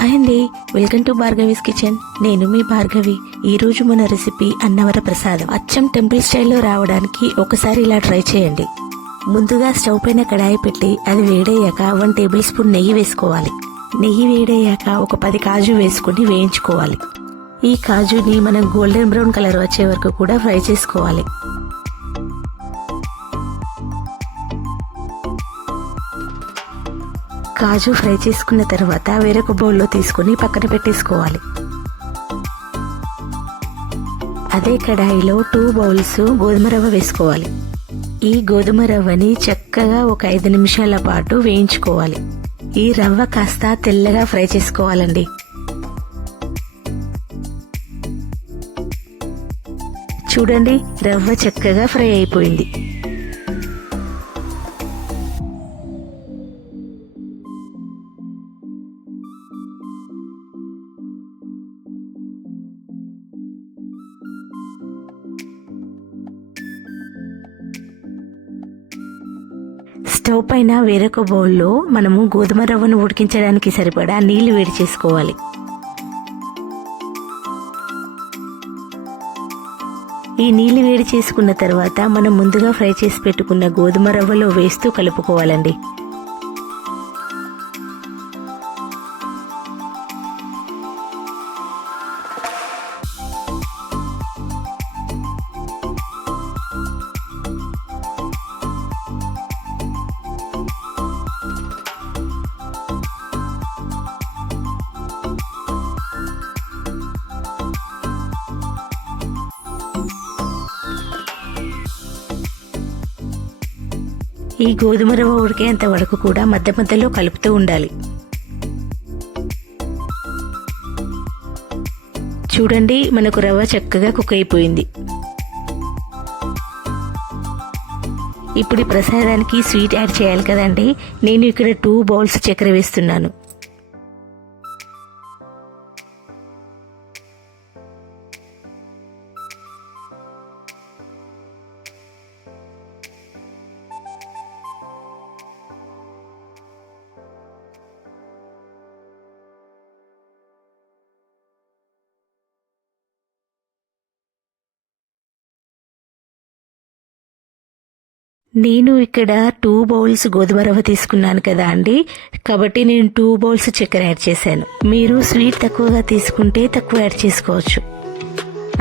Hi అండి, welcome to Bhargavi's kitchen. నేను మీ భార్గవి. ఈ రోజు మన రెసిపీ అన్నవర ప్రసాదం. అచ్చం టెంపుల్ స్టైల్లో రావడానికి ఒకసారి ఇలా ట్రై చేయండి. ముందుగా స్టవ్ పైన కడాయి పెట్టి అది వేడయ్యాక 1 టేబుల్ స్పూన్ నెయ్యి వేసుకోవాలి. నెయ్యి వేడయ్యాక ఒక 10 కాజు వేసుకుని వేయించుకోవాలి. ఈ కాజుని మనం గోల్డెన్ బ్రౌన్ కలర్ వచ్చే వరకు కూడా ఫ్రై చేసుకోవాలి. కాజు ఫ్రై చేసుకున్న తర్వాత వేరొక బౌల్లో తీసుకుని పక్కన పెట్టేసుకోవాలి. అదే కడాయిలో 2 బౌల్స్ గోధుమ రవ్వ వేసుకోవాలి. ఈ గోధుమ రవ్వని చక్కగా ఒక 5 నిమిషాల పాటు వేయించుకోవాలి. ఈ రవ్వ కాస్త తెల్లగా ఫ్రై చేసుకోవాలండి. చూడండి, రవ్వ చక్కగా ఫ్రై అయిపోయింది. స్టవ్ పైన వేరొక బౌల్లో మనము గోధుమ రవ్వను ఉడికించడానికి సరిపడా నీళ్లు వేడి చేసుకోవాలి. ఈ నీళ్లు వేడి చేసుకున్న తర్వాత మనం ముందుగా ఫ్రై చేసి పెట్టుకున్న గోధుమ రవ్వలో వేస్తూ కలుపుకోవాలండి. ఈ గోధుమ రవ్వ ఉడికేంత వరకు కూడా మధ్య మధ్యలో కలుపుతూ ఉండాలి. చూడండి, మనకు రవ్వ చక్కగా కుక్ అయిపోయింది. ఇప్పుడు ఈ ప్రసాదానికి స్వీట్ యాడ్ చేయాలి కదండి. నేను ఇక్కడ 2 బౌల్స్ చక్కెర వేస్తున్నాను. నేను ఇక్కడ 2 బౌల్స్ గోధుమ రవ్వ తీసుకున్నాను కదా అండి, కాబట్టి నేను 2 బౌల్స్ చక్కెర యాడ్ చేశాను. మీరు స్వీట్ తక్కువగా తీసుకుంటే తక్కువ యాడ్ చేసుకోవచ్చు.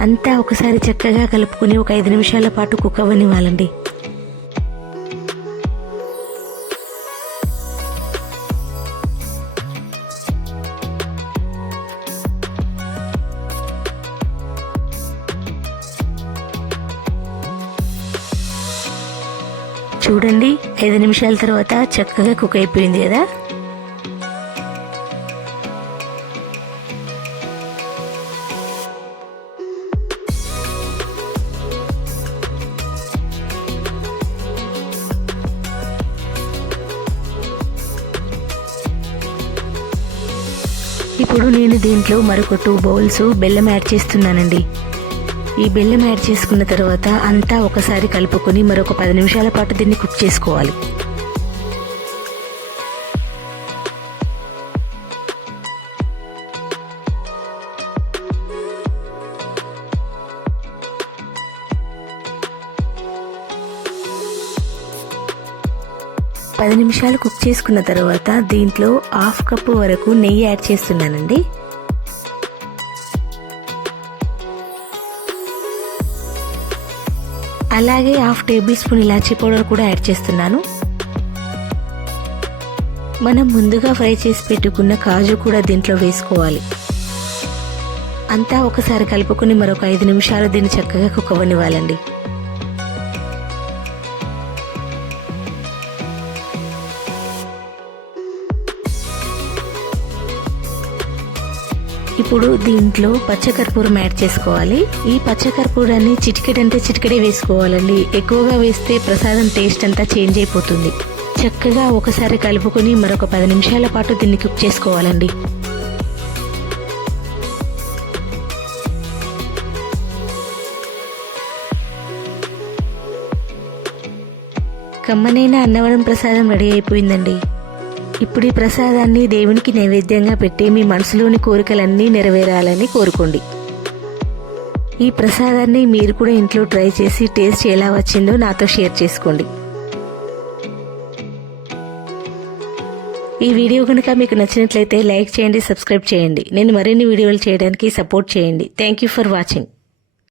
అంతా ఒకసారి చక్కగా కలుపుకుని ఒక 5 నిమిషాల పాటు కుక్ అవ్వనివ్వాలండి. చూడండి, 5 నిమిషాల తర్వాత చక్కగా కుక్ అయిపోయింది కదా. ఇప్పుడు నేను దీంట్లో మరొక 2 బౌల్స్ బెల్లం యాడ్ చేస్తున్నానండి. ఈ బెల్లం యాడ్ చేసుకున్న తర్వాత అంతా ఒకసారి కలుపుకొని మరొక 10 నిమిషాల పాటు దీన్ని కుక్ చేసుకోవాలి. పది నిమిషాలు కుక్ చేసుకున్న తర్వాత దీంట్లో 1/2 కప్పు వరకు నెయ్యి యాడ్ చేస్తున్నానండి. అలాగే 1/2 టేబుల్ స్పూన్ ఇలాచీ పౌడర్ కూడా యాడ్ చేస్తున్నాను. మనం ముందుగా ఫ్రై చేసి పెట్టుకున్న కాజు కూడా దీంట్లో వేసుకోవాలి. అంతా ఒకసారి కలుపుకొని మరొక 5 నిమిషాలు దీన్ని చక్కగా కుక్ అవ్వనివ్వాలండి. ఇప్పుడు దీంట్లో పచ్చకర్పూరం యాడ్ చేసుకోవాలి. ఈ పచ్చకర్పూరాన్ని చిటికెడంటే చిటికెడే వేసుకోవాలండి. ఎక్కువగా వేస్తే ప్రసాదం టేస్ట్ అంతా చేంజ్ అయిపోతుంది. చక్కగా ఒకసారి కలుపుకొని మరొక 10 నిమిషాల పాటు దీన్ని కుక్ చేసుకోవాలండి. కమ్మనైన అన్నవరం ప్రసాదం రెడీ అయిపోయిందండి. ఇప్పుడు ఈ ప్రసాదాన్ని దేవునికి నైవేద్యంగా పెట్టి మీ మనసులోని కోరికలన్నీ నెరవేరాలని కోరుకోండి. ఈ ప్రసాదాన్ని మీరు కూడా ఇంట్లో ట్రై చేసి టేస్ట్ ఎలా వచ్చిందో నాతో షేర్ చేసుకోండి. ఈ వీడియో కనుక మీకు నచ్చినట్లయితే లైక్ చేయండి, సబ్స్క్రైబ్ చేయండి. నేను మరిన్ని వీడియోలు చేయడానికి సపోర్ట్ చేయండి. Thank you for watching.